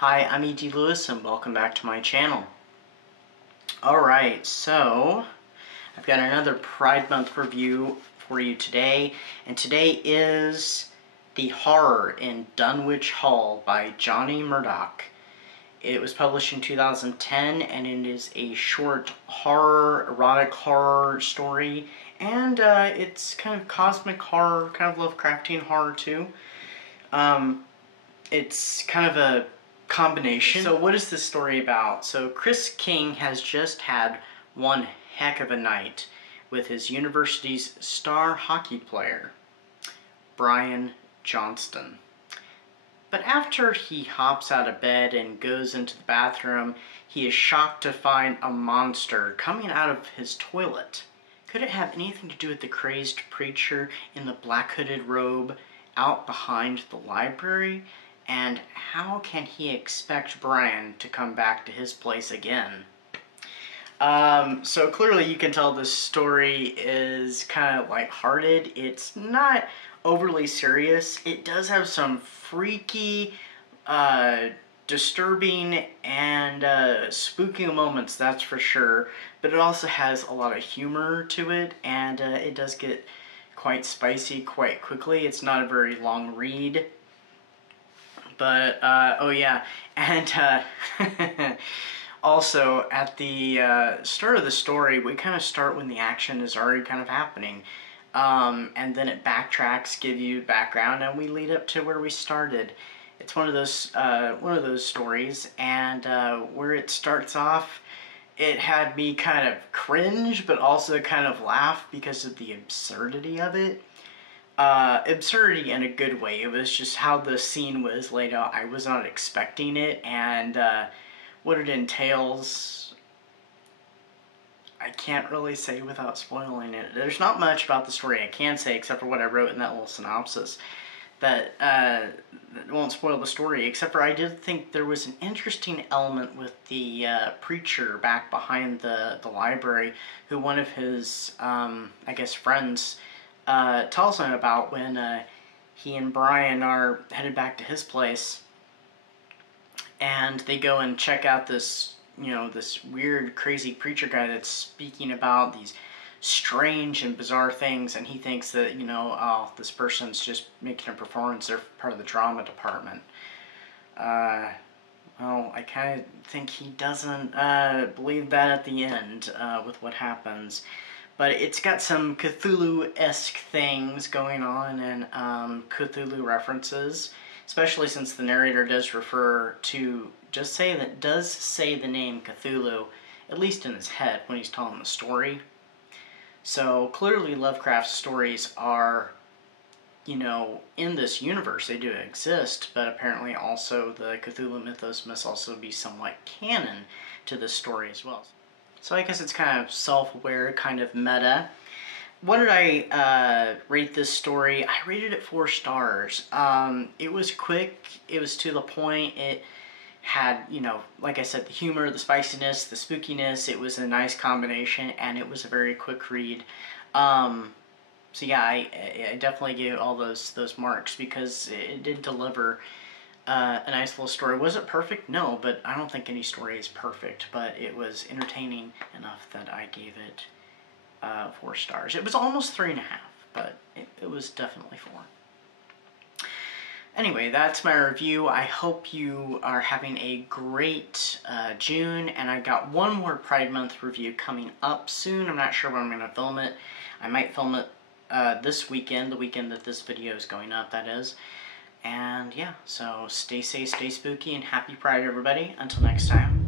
Hi, I'm E.D. Lewis and welcome back to my channel. Alright, so I've got another Pride Month review for you today, and today is The Horror in Dunwich Hall by Johnny Murdoc. It was published in 2010 and it is a short horror, erotic horror story, and it's kind of cosmic horror, kind of Lovecraftian horror too. It's kind of a combination. So what is this story about? So Chris King has just had one heck of a night with his university's star hockey player, Brian Johnston. But after he hops out of bed and goes into the bathroom, he is shocked to find a monster coming out of his toilet. Could it have anything to do with the crazed preacher in the black hooded robe out behind the library? And how can he expect Brian to come back to his place again? So clearly you can tell this story is kind of lighthearted. It's not overly serious. It does have some freaky, disturbing, and spooky moments, that's for sure. But it also has a lot of humor to it, and it does get quite spicy quite quickly. It's not a very long read. But, oh yeah, and also at the start of the story, we kind of start when the action is already kind of happening. And then it backtracks, give you background, and we lead up to where we started. It's one of those stories, and where it starts off, it had me kind of cringe, but also kind of laugh because of the absurdity of it. Absurdity in a good way. It was just how the scene was laid out. I was not expecting it, and what it entails, I can't really say without spoiling it. There's not much about the story I can say except for what I wrote in that little synopsis that won't spoil the story, except for I did think there was an interesting element with the preacher back behind the library, who one of his, I guess, friends tells him about when he and Brian are headed back to his place, and they go and check out this, this weird, crazy preacher guy that's speaking about these strange and bizarre things, and he thinks that, oh, this person's just making a performance, they're part of the drama department. Well, I kind of think he doesn't believe that at the end with what happens. But it's got some Cthulhu-esque things going on and Cthulhu references, especially since the narrator does refer to, does say the name Cthulhu, at least in his head when he's telling the story. So clearly Lovecraft's stories are, in this universe, they do exist, but apparently also the Cthulhu mythos must also be somewhat canon to this story as well. So I guess it's kind of self-aware, kind of meta. What did I rate this story? I rated it 4 stars. It was quick, it was to the point, it had, like I said, the humor, the spiciness, the spookiness. It was a nice combination, and it was a very quick read. So yeah, I definitely gave it all those marks because it did deliver a nice little story. Was it perfect? No, but I don't think any story is perfect, but it was entertaining enough that I gave it 4 stars. It was almost 3.5, but it was definitely 4. Anyway, that's my review. I hope you are having a great June, and I got one more Pride Month review coming up soon. I'm not sure when I'm going to film it. I might film it this weekend, the weekend that this video is going up, that is. And yeah, so stay safe, stay spooky, and happy Pride, everybody. Until next time.